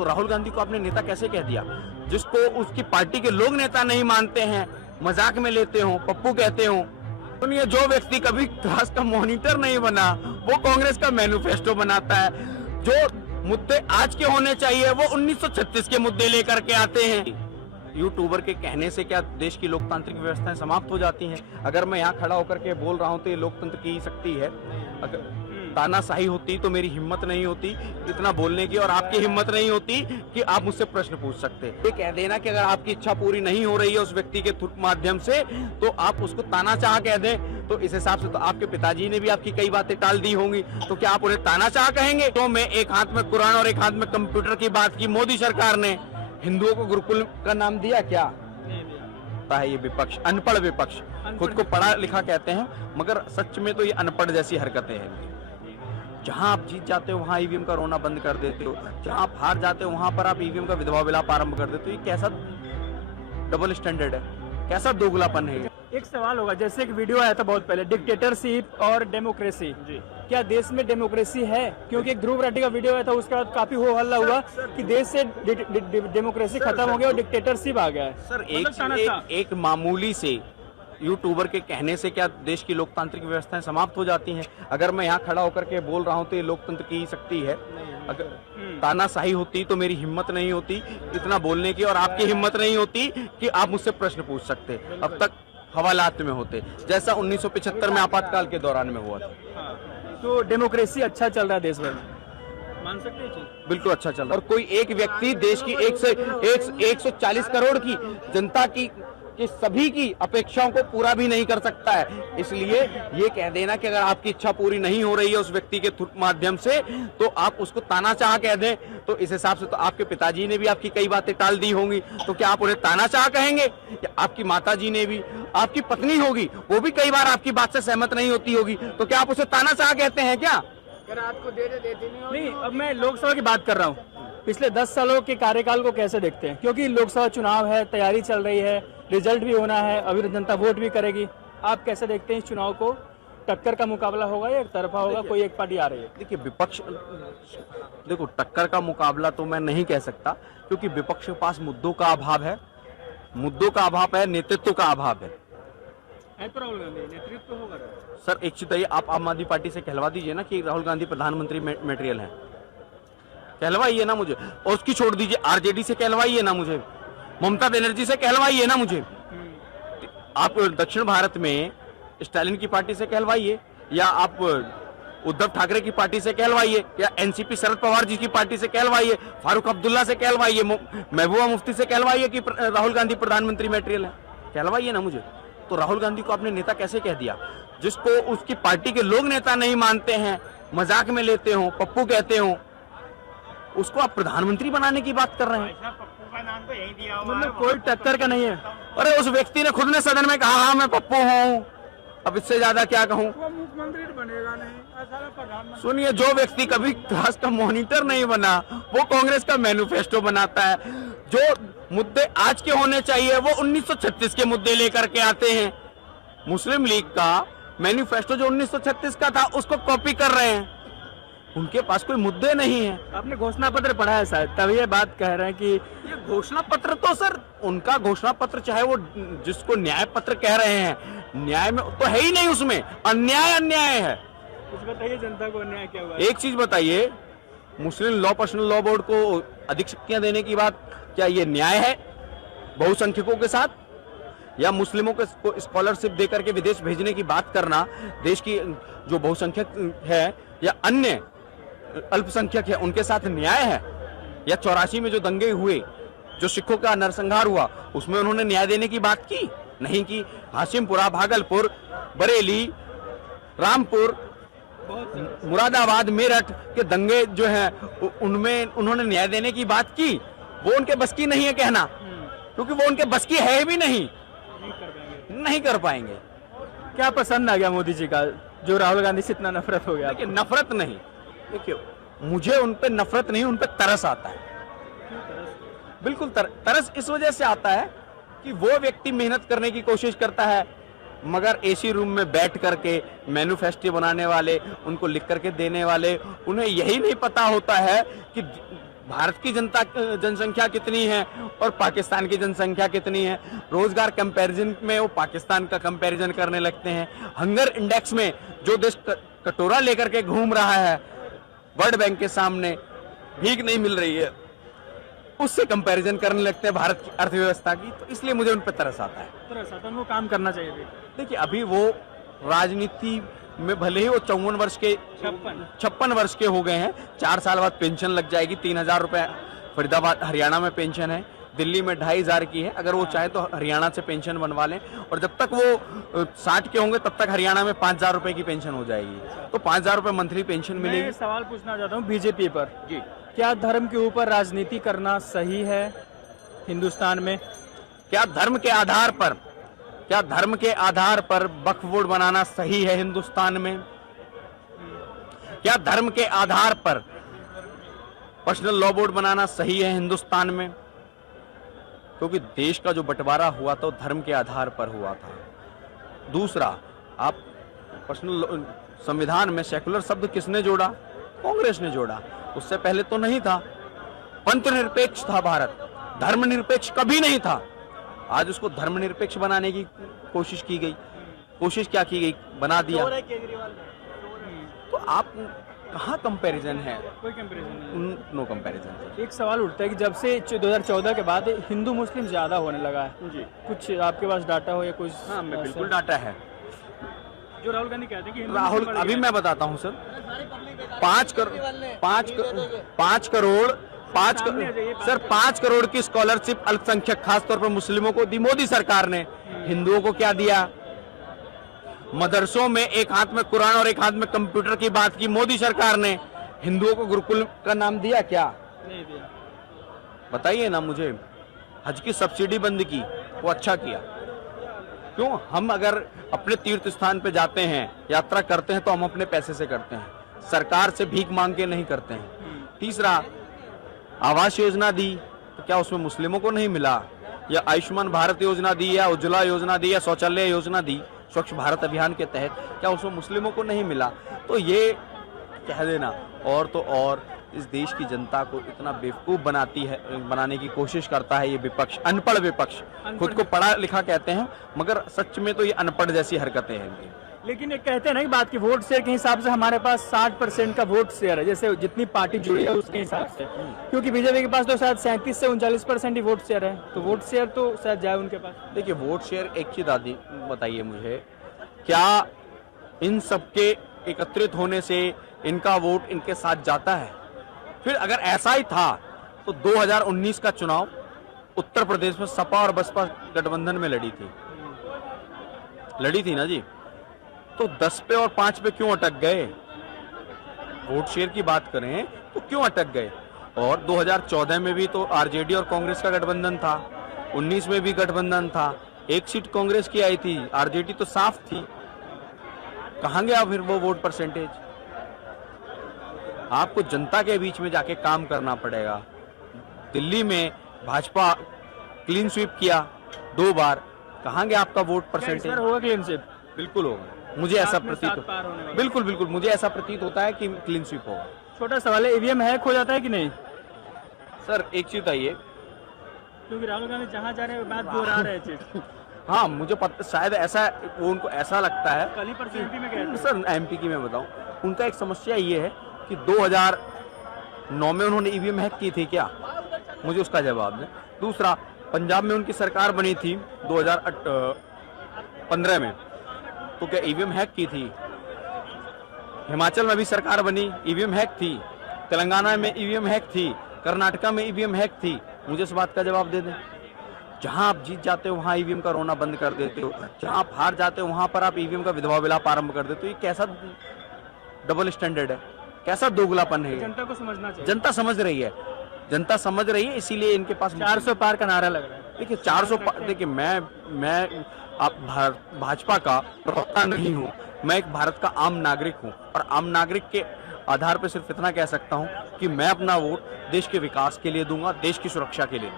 तो राहुल गांधी को आपने नेता कैसे कह दिया? जिसको उसकी पार्टी के लोग नेता नहीं मानते हैं, मजाक में लेते हो, पप्पू कहते हो। सुनिए, जो व्यक्ति कभी क्लास का मॉनिटर नहीं बना वो कांग्रेस का मैनिफेस्टो बनाता है। जो मुद्दे आज के होने चाहिए वो 1936 के मुद्दे लेकर के आते हैं। यूट्यूबर के कहने से क्या देश की लोकतांत्रिक व्यवस्थाएं समाप्त हो जाती हैं? अगर मैं यहाँ खड़ा होकर के बोल रहा हूँ तो ये लोकतंत्र की ही शक्ति है। अगर तानाशाही होती तो मेरी हिम्मत नहीं होती इतना बोलने की, और आपकी हिम्मत नहीं होती कि आप मुझसे प्रश्न पूछ सकते। ये कह देना कि अगर आपकी इच्छा पूरी नहीं हो रही है उस व्यक्ति के माध्यम से तो आप उसको तानाशाह कह दें, तो इस हिसाब से तो आपके पिताजी ने भी आपकी कई बातें टाल दी होंगी, तो क्या आप उन्हें तानाशाह कहेंगे? तो मैं एक हाथ में कुरान और एक हाथ में कंप्यूटर की बात की। मोदी सरकार ने हिंदुओं को गुरुकुल का नाम दिया क्या? है ये विपक्ष, अनपढ़ विपक्ष, खुद को पढ़ा लिखा कहते हैं मगर सच में तो ये अनपढ़ जैसी हरकतें हैं। जहां आप जीत जाते हो वहां ईवीएम का रोना बंद कर देते हो, जहां आप हार जाते हो वहां पर आप ईवीएम का विधवा विलाप आरंभ कर देते हो। ये कैसा डबल स्टैंडर्ड है, कैसा दोगलापन है? एक सवाल होगा, जैसे एक वीडियो आया था बहुत पहले, डिक्टेटरशिप और डेमोक्रेसी, क्या देश में डेमोक्रेसी है? क्योंकि एक ध्रुव राठी का वीडियो आया था, उसके बाद काफी हो हल्ला हुआ कि देश से डेमोक्रेसी खत्म हो गया और डिक्टेटरशिप आ गया है। सर एक मामूली से यूट्यूबर के कहने से क्या देश की लोकतांत्रिक व्यवस्थाएं समाप्त हो जाती हैं? अगर मैं यहाँ खड़ा होकर के बोल रहा हूँ तो ये लोकतंत्र की ही शक्ति है। अगर तानाशाही होती तो मेरी हिम्मत नहीं होती इतना बोलने की, और आपकी हिम्मत नहीं होती कि आप मुझसे प्रश्न पूछ सकते। अब तक हवालात में होते जैसा 1975 में आपातकाल के दौरान में हुआ था। तो डेमोक्रेसी अच्छा चल रहा है देश भर में, मान सकते हैं? बिल्कुल अच्छा चल रहा है। और कोई एक व्यक्ति देश की 140 करोड़ की जनता की सभी की अपेक्षाओं को पूरा भी नहीं कर सकता है। इसलिए ये कह देना कि अगर आपकी इच्छा पूरी नहीं हो रही है उस व्यक्ति के माध्यम से तो आप उसको तानाशाह कह दें, तो इस हिसाब से तो आपके पिताजी ने भी आपकी कई बातें टाल दी होंगी, तो क्या आप उन्हें तानाशाह कहेंगे? या आपकी माताजी ने भी, आपकी पत्नी होगी वो भी कई बार आपकी बात से सहमत नहीं होती होगी, तो क्या आप उसे तानाशाह कहते हैं क्या? नहीं, अब मैं लोकसभा की बात कर रहा हूँ। पिछले 10 सालों के कार्यकाल को कैसे देखते हैं? क्योंकि लोकसभा चुनाव है, तैयारी चल रही है, रिजल्ट भी होना है, अभी जनता वोट भी करेगी। आप कैसे देखते हैं इस चुनाव को? टक्कर का मुकाबला होगा या एक तरफा होगा, कोई एक पार्टी आ रही है? देखिए, विपक्ष, देखो टक्कर का मुकाबला तो मैं नहीं कह सकता क्योंकि विपक्ष के पास मुद्दों का अभाव है, नेतृत्व का अभाव है। तो राहुल गांधी नेतृत्व होगा सर। एक चीज बताइए, आप आम आदमी पार्टी से कहलवा दीजिए ना कि राहुल गांधी प्रधानमंत्री मटेरियल है, कहलवाइए ना मुझे। और उसकी छोड़ दीजिए, आरजेडी से कहलवाइए ना मुझे, ममता बनर्जी से कहलवाइए ना मुझे। आप दक्षिण भारत में स्टालिन की पार्टी से कहलवाइए, या आप उद्धव ठाकरे की पार्टी से कहलवाइए, या एनसीपी शरद पवार जी की पार्टी से कहलवाइए, फारूक अब्दुल्ला से कहलवाइए, महबूबा मुफ्ती से कहलवाइए कि राहुल गांधी प्रधानमंत्री मटेरियल है, कहलवाइए ना मुझे। तो राहुल गांधी को आपने नेता कैसे कह दिया? जिसको उसकी पार्टी के लोग नेता नहीं मानते हैं, मजाक में लेते हो, पप्पू कहते हो, उसको आप प्रधानमंत्री बनाने की बात कर रहे हैं। मतलब कोई टक्कर का नहीं है। अरे उस व्यक्ति ने खुद ने सदन में कहा हाँ मैं पप्पू हूँ, अब इससे ज्यादा क्या कहूँ? मुख्यमंत्री बनेगा नहीं। सुनिए, जो व्यक्ति कभी क्लास का मॉनिटर नहीं बना वो कांग्रेस का मैनिफेस्टो बनाता है। जो मुद्दे आज के होने चाहिए वो 1936 के मुद्दे लेकर के आते हैं। मुस्लिम लीग का मैनिफेस्टो जो 1936 का था उसको कॉपी कर रहे हैं। उनके पास कोई मुद्दे नहीं है। आपने घोषणा पत्र पढ़ा है शायद, तभी ये बात कह रहे हैं कि ये घोषणा पत्र तो सर उनका घोषणा पत्र, चाहे वो जिसको न्याय पत्र कह रहे हैं, न्याय में तो है ही नहीं, उसमें अन्याय है। कुछ बताइए जनता को अन्याय क्या हुआ? एक चीज बताइए, मुस्लिम लॉ पर्सनल लॉ बोर्ड को अधिक शक्तियां देने की बात, क्या ये न्याय है बहुसंख्यकों के साथ? या मुस्लिमों को स्कॉलरशिप देकर के विदेश भेजने की बात करना देश की जो बहुसंख्यक है या अन्य अल्पसंख्यक है उनके साथ न्याय है? या 84 में जो दंगे हुए, जो सिखों का नरसंहार हुआ, उसमें उन्होंने न्याय देने की बात की? नहीं की। हाशिमपुरा, भागलपुर, बरेली, रामपुर, मुरादाबाद, मेरठ के दंगे जो हैं उनमें उन्होंने न्याय देने की बात की? वो उनके बस की नहीं है कहना, क्योंकि वो उनके बस की है भी नहीं कर पाएंगे। क्या पसंद आ गया मोदी जी का जो राहुल गांधी से इतना नफरत हो गया? देखिए, नफरत नहीं, देखिए मुझे उन पे नफरत नहीं, उन पे तरस आता है। बिल्कुल तरस इस वजह से आता है कि वो व्यक्ति मेहनत करने की कोशिश करता है मगर एसी रूम में बैठ करके मैनिफेस्टो बनाने वाले, उनको लिख करके देने वाले, उन्हें यही नहीं पता होता है कि भारत की जनसंख्या कितनी है और पाकिस्तान की जनसंख्या कितनी है। रोजगार कंपैरिजन में वो पाकिस्तान का कंपैरिजन करने लगते हैं। हंगर इंडेक्स में जो देश कटोरा लेकर के घूम रहा है वर्ल्ड बैंक के सामने, भीख नहीं मिल रही है, उससे कंपैरिजन करने लगते हैं भारत की अर्थव्यवस्था की। तो इसलिए मुझे उन पर तरस आता है। तरस आता है, वो काम करना चाहिए। देखिए अभी वो राजनीति में भले ही वो 56 वर्ष के 56 वर्ष के हो गए हैं, 4 साल बाद पेंशन लग जाएगी। 3000 रुपए फरीदाबाद हरियाणा में पेंशन है, दिल्ली में 2500 की है। अगर वो चाहे तो हरियाणा से पेंशन बनवा लें, और जब तक वो 60 के होंगे तब तक हरियाणा में 5000 रुपए की पेंशन हो जाएगी। तो 5000 रुपए मंथली पेंशन मिलेगी। मैं सवाल पूछना चाहता हूँ बीजेपी पर जी, क्या धर्म के ऊपर राजनीति करना सही है हिंदुस्तान में? क्या धर्म के आधार पर वक्फ बोर्ड बनाना सही है हिंदुस्तान में? क्या धर्म के आधार पर पर्सनल लॉ बोर्ड बनाना सही है हिंदुस्तान में? क्योंकि देश का जो बंटवारा हुआ था वो धर्म के आधार पर हुआ था। दूसरा, आप पर्सनल संविधान में सेकुलर शब्द किसने जोड़ा? कांग्रेस ने जोड़ा। उससे पहले तो नहीं था। पंथ निरपेक्ष था भारत, धर्मनिरपेक्ष कभी नहीं था। आज उसको धर्मनिरपेक्ष बनाने की कोशिश की गई। कोशिश क्या की गई? बना दिया। तो आप कहाँ कंपैरिजन है? कोई कंपैरिजन नहीं, नो कंपैरिजन। एक सवाल उठता है कि जब से 2014 के बाद हिंदू मुस्लिम ज्यादा होने लगा है जी, कुछ आपके पास डाटा हो या कुछ? हाँ, मैं बिल्कुल डाटा है। जो राहुल गांधी कहते हैं कि राहुल, अभी मैं बताता हूँ सर, 5 करोड़ की स्कॉलरशिप अल्पसंख्यक खासतौर पर मुस्लिमों को दी मोदी सरकार ने। हिंदुओं को क्या दिया? मदरसों में एक हाथ में कुरान और एक हाथ में कंप्यूटर की बात की मोदी सरकार ने। हिंदुओं को गुरुकुल का नाम दिया क्या? नहीं दिया। बताइए ना मुझे। हज की सब्सिडी बंद की, वो अच्छा किया। क्यों? हम अगर अपने तीर्थ स्थान पे जाते हैं, यात्रा करते हैं, तो हम अपने पैसे से करते हैं, सरकार से भीख मांग के नहीं करते हैं। तीसरा, आवास योजना दी, तो क्या उसमें मुस्लिमों को नहीं मिला? या आयुष्मान भारत योजना दी, या उज्ज्वला योजना दी, या शौचालय योजना दी स्वच्छ भारत अभियान के तहत, क्या उसमें मुस्लिमों को नहीं मिला? तो ये कह देना और तो और इस देश की जनता को इतना बेवकूफ बनाने की कोशिश करता है ये विपक्ष, अनपढ़ विपक्ष। खुद को पढ़ा लिखा कहते हैं, मगर सच में तो ये अनपढ़ जैसी हरकतें हैं इनकी। लेकिन एक कहते हैं ना कि बात की वोट शेयर के हिसाब से हमारे पास 60% का वोट शेयर है, जैसे जितनी पार्टी जुड़ी है उसके हिसाब से, क्योंकि बीजेपी के पास तो शायद 37 से 39% ही वोट शेयर है। तो वोट शेयर तो शायद जाए उनके पास। देखिए, वोट शेयर एक चीज दादी बताइए मुझे, क्या इन सबके एकत्रित होने से इनका वोट इनके साथ जाता है? फिर अगर ऐसा ही था तो 2019 का चुनाव उत्तर प्रदेश में सपा और बसपा गठबंधन में लड़ी थी ना जी। तो 10 पे और 5 पे क्यों अटक गए? वोट शेयर की बात करें तो क्यों अटक गए? और 2014 में भी तो आरजेडी और कांग्रेस का गठबंधन था, 19 में भी गठबंधन था, एक सीट कांग्रेस की आई थी, आरजेडी तो साफ थी। कहां गया फिर वो वोट परसेंटेज? आपको जनता के बीच में जाके काम करना पड़ेगा। दिल्ली में भाजपा क्लीन स्वीप किया 2 बार, कहां गया आपका वोट परसेंटेज? होगा क्लीन स्वीप? बिल्कुल होगा, मुझे ऐसा प्रतीत होता है। बिल्कुल मुझे ऐसा प्रतीत होता है कि क्लीन स्वीप होगा। छोटा सवाल है, ईवीएम हैक हो जाता है कि नहीं? सर एक चीज आइए, क्योंकि राहुल गांधी जहां जा रहे हैं बात दोहरा रहे हैं चीज। हाँ, मुझे पता, शायद ऐसा वो उनको ऐसा लगता है। कल ही परसों एमपी में गए थे। सर एमपी की मैं बताऊं, उनका एक समस्या ये है कि 2009 में उन्होंने ईवीएम हैक की थी क्या? मुझे उसका जवाब दें। दूसरा, पंजाब में उनकी सरकार बनी थी 2015 में, तो क्या ईवीएम हैक की थी? हिमाचल में भी सरकार बनी, ईवीएम हैक थी। तेलंगाना में ईवीएम हैक थी, कर्नाटका में ईवीएम हैक थी। मुझे इस बात का जवाब दे दें। जहां आप जीत जाते हो वहां ईवीएम का रोना बंद कर देते हो, जहां आप हार जाते हो वहां पर आप ईवीएम का विधवा विलाप आरंभ कर देते हो। ये कैसा डबल स्टैंडर्ड है? कैसा दोगलापन है? जनता को समझना चाहिए। जनता समझ रही है, इसीलिए इनके पास 400 पार का नारा लग रहा है। देखिए 400 देखिए, मैं आप भाजपा का प्रवक्ता नहीं हूँ, मैं एक भारत का आम नागरिक हूँ, और आम नागरिक के आधार पर सिर्फ इतना कह सकता हूँ कि मैं अपना वोट देश के विकास के लिए दूंगा, देश की सुरक्षा के लिए।